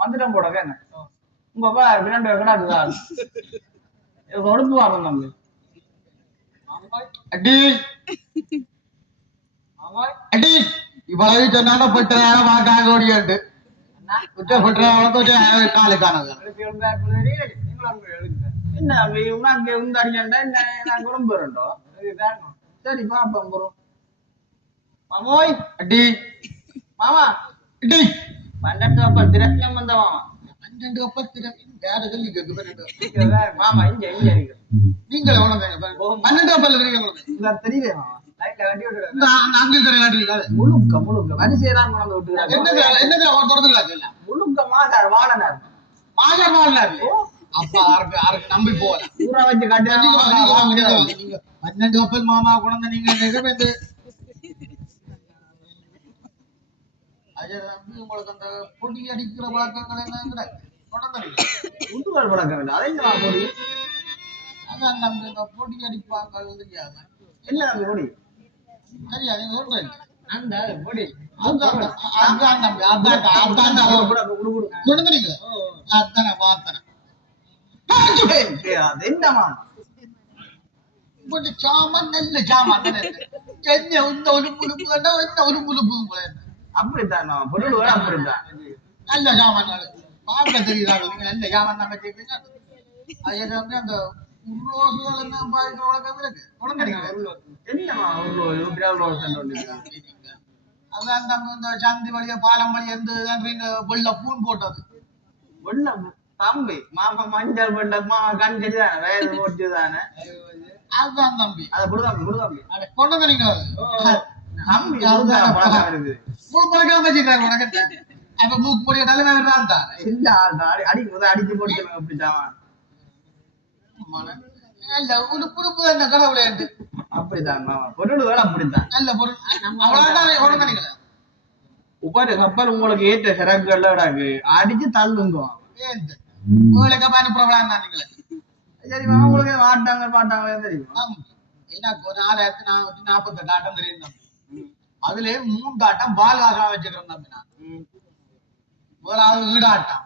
மந்திரம் போட என்ன உங்க அப்பா விரண்டு கிடாக்குதா கொடுத்து வாங்க தம்பி அடி அடி இவ்வளவு சொன்னால பட்ட வாக்காக ஓடியாண்டு காலுக்கானது என்ன உனக்கு உண்டாடிக்கண்டா என்ன நான் குடும்பம் வரண்டோ சரி பாப்போம் போறோம் மாமோய் அடி மாமா அடி 12 கப்பல் திரட்சியம் வந்த மாமா 12 கப்பல் திரட்சியம் யாரு சொல்லி கேக்கு மாமா இங்க இருக்கு நீங்களே உணர்ந்தீங்க 12 கப்பல் இருக்கீங்க தெரியவே மாமா லைட்ல வண்டி விட்டுறாங்க நாங்கள் தெரிய காட்டிருக்காது முழுக்க வரிசையெல்லாம் கொண்டு விட்டுறாங்க என்னது அவர் தொடர்ந்துடாது முழுக்க மாசார் வாழனார் மாசார் வாழ்னார் அப்பா யாருக்கு நம்பி போகல ஊரா வச்சு காட்டி 12 கப்பல் மாமா குழந்தை நீங்க உங்களுக்கு அந்த பொடி அடிக்கிற பழக்கங்கள் என்ன உண்டுகள் பழக்கம் அதை என்ன பொடி அதான் நம்ம இந்த பொடி அடிப்பாங்க என்ன அந்த பொடி சரியா நீங்க சொல்றேன் அந்த பொடி என்னமா சாமான் நல்ல சாமான் என்ன ஒரு புழுப்பு என்ன ஒரு புழுப்பு அப்படித்தான் பொருள் வேற அப்படித்தான் நல்ல சாமான் பார்க்க தெரியுறாங்க நீங்க நல்ல சாமான் நம்ம கேட்பீங்க அது வந்து அந்த உருளோசுகள் என்ன பாய்க்கிற வழக்கம் இருக்கு என்னமா அதான் நம்ம இந்த சந்தி வழியா பாலம் வழியா இருந்து வெள்ள பூன் போட்டது வெள்ள தம்பி மாப்ப மஞ்சள் வெள்ளமா கண் சரிதானே வயது போட்டுதானே அதுதான் தம்பி அதை குடுதாம்பி கொண்டு நீங்க தம்பி இருக்கு அப்ப மூக்கு பொடிய தலைமை அடிச்சு போட்டு அப்படித்தான் உடுப்பு என்ன கடவுளே அப்படித்தான் பொருள் வேலை அப்படித்தான் நல்ல பொருள் அவ்வளவுதான் உப்பாரு கப்பல் உங்களுக்கு ஏற்ற சிறப்புகள் அடிச்சு தள்ளுங்க உங்களுக்கு அனுப்புறவளா நீங்களே சரி உங்களுக்கு பாட்டாங்க தெரியும் எனக்கு ஒரு 4448 ஆட்டம் தெரியும் அதுல 3 ஆட்டம் பால் ஆட்டம் வச்சுக்கிறோம் தம்பி நான் முதலாவது ஈடாட்டம்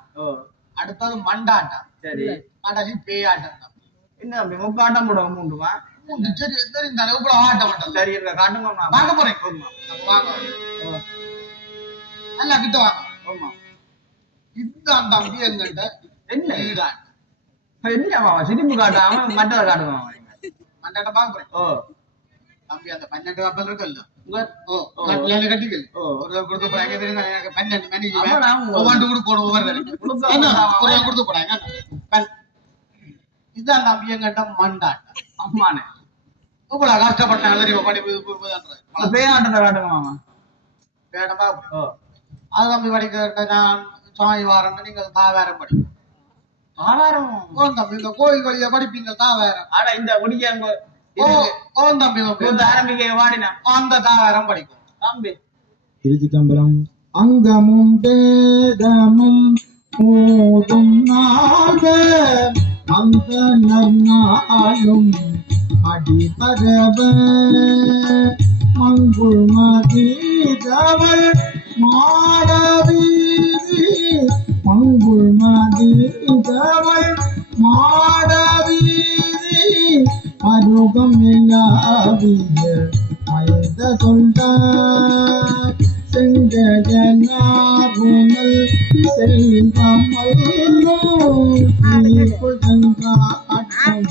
அடுத்தது மண்டாட்டம் சரி கடைசி பேயாட்டம் தம்பி என்ன தம்பி முக்காட்டம் போடுவோம் மூண்டுமா சரி தெரியும் தானே இவ்வளவு ஆட்டம் மட்டும் சரி இருக்க காட்டுங்க வாங்க போறேன் வாங்க நல்லா கிட்ட வாங்க ஆமா இதுதான் தம்பி எங்கிட்ட என்ன ஈடாட்டம் என்னமா சிரிப்பு காட்டாம மட்டதை காட்டுவாங்க மண்டாட்டம் பார்க்க போறேன் தம்பி அந்த 12 கப்பல் இருக்குல்ல கட்டிக்கல் கொடுத்து போறாங்க எனக்கு 12 மேனேஜ் ஒவ்வொன்று கூட போடும் ஒவ்வொரு கொடுத்து போறாங்க இதுதான் தம்பி எங்கிட்ட மண்டாட்டம் அம்மானே இவ்வளவு கஷ்டப்பட்டேன் பேயாட்டத்தை காட்டுங்க பேடமா அது தம்பி படிக்க நான் சாமி வாரம் நீங்கள் தாவாரம் படிக்கும் தம்பி இந்த கோயில் வழியா படிப்பீங்க தாவாரம் ஆனா இந்த முடிக்க தம்பி ஆரம்பிக்க வாடினா அந்த தாவாரம் படிக்கும் தம்பி திருச்சிதம்பரம் அங்கமும் வேதமும் போதும் நாக அந்த நன்னாளும் அடிபரவ மங்குள் மதீதவள் மாடவீதி மங்குள் மதீதவள் மாடவீதி அருகம் இல்லாவிய மைந்த சொல்ல செங்கஜனாகுமல் செல்வமல்லோ தீக்குள் சென்றாட்டம்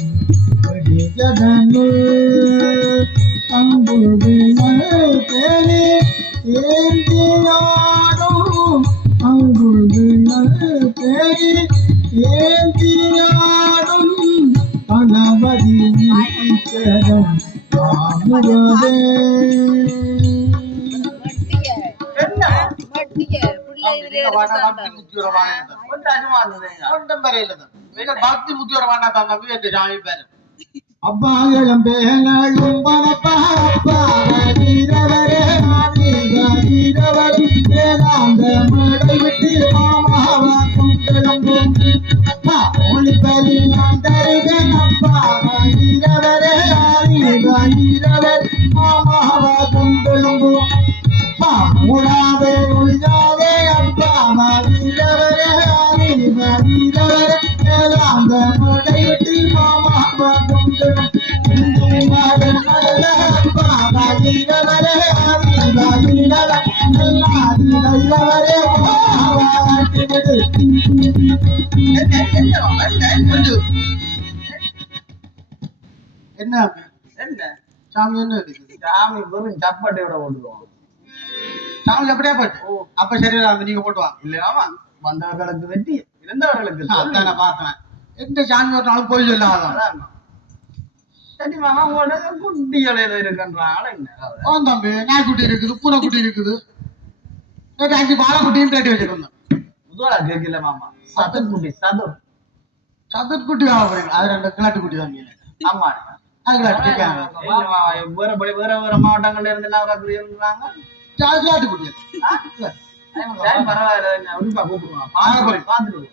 படிகதனுள் தங்குள் விமல் தேனே ஏந்தியாடும் தங்குள் விமல் தேனே ஏந்தியாடும் கணவதி ஈச்சரம் ராமுகவே பக்தி முத்தியோட வாண்டா தம்பி என்று சாமி பேரு அப்பாகளும் பேனாளும் வேதாந்த மடை விட்டு மாமாவா கொண்டெழும்பும் ஒளிப்பலில் தருகன் அப்பாவரே ஆதிரவர் மாமாவா கொண்டெழும்பும் மூடாதே ஒளியாதே அப்பாவரே என்ன என்ன சாமி என்ன இருக்குது சாமி வெறும் சப்பாட்டியோட போட்டுருவோம் சாமி எப்படியா போட்டு அப்ப சரி நீங்க போட்டுவாங்க இல்லையாமா வந்தவர்களுக்கு வெற்றி இருந்தவர்களுக்கு அதான் நான் பார்த்தேன் எந்த சாமி ஒரு நாள் போய் சொல்லாதான் சரி மாமா உங்களோட குட்டி இலையில இருக்குன்றாங்க என்ன தம்பி நாய்க்குட்டி இருக்குது பூனைக்குட்டி இருக்குது 5 பாலக்குட்டியும் கட்டி வச்சிருந்தோம் முதலா கேட்கல மாமா சதுர்குட்டி சதுர்குட்டி வாங்க அது 2 கிளாட்டுக்குட்டி தான் ஆமா வேற மாவட்டங்கள்ல இருந்து இருந்தாங்க கிளாட்டுக்குட்டி பரவாயில்ல கூப்பிடுவாங்க பாத்துட்டு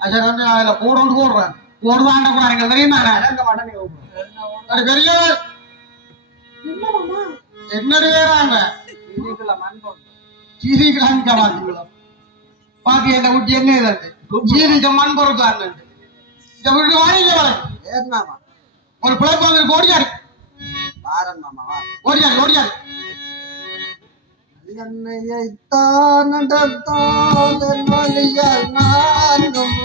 அதுல போடுறேன் போடுவாண்ட கூட எனக்கு தெரியுமா பெரிய என்னடுறாங்க சீரிக்கிறாங்க பாத்தி என்ன குட்டி என்ன சீரிக்க மண் பொறுத்தாங்க இந்த வீட்டு வாங்க ஒரு பிள்ளைப்பாங்க ஓடியாரு ஓடியாரு என்னையைத்தான் நடத்தாத வழியால் நானும்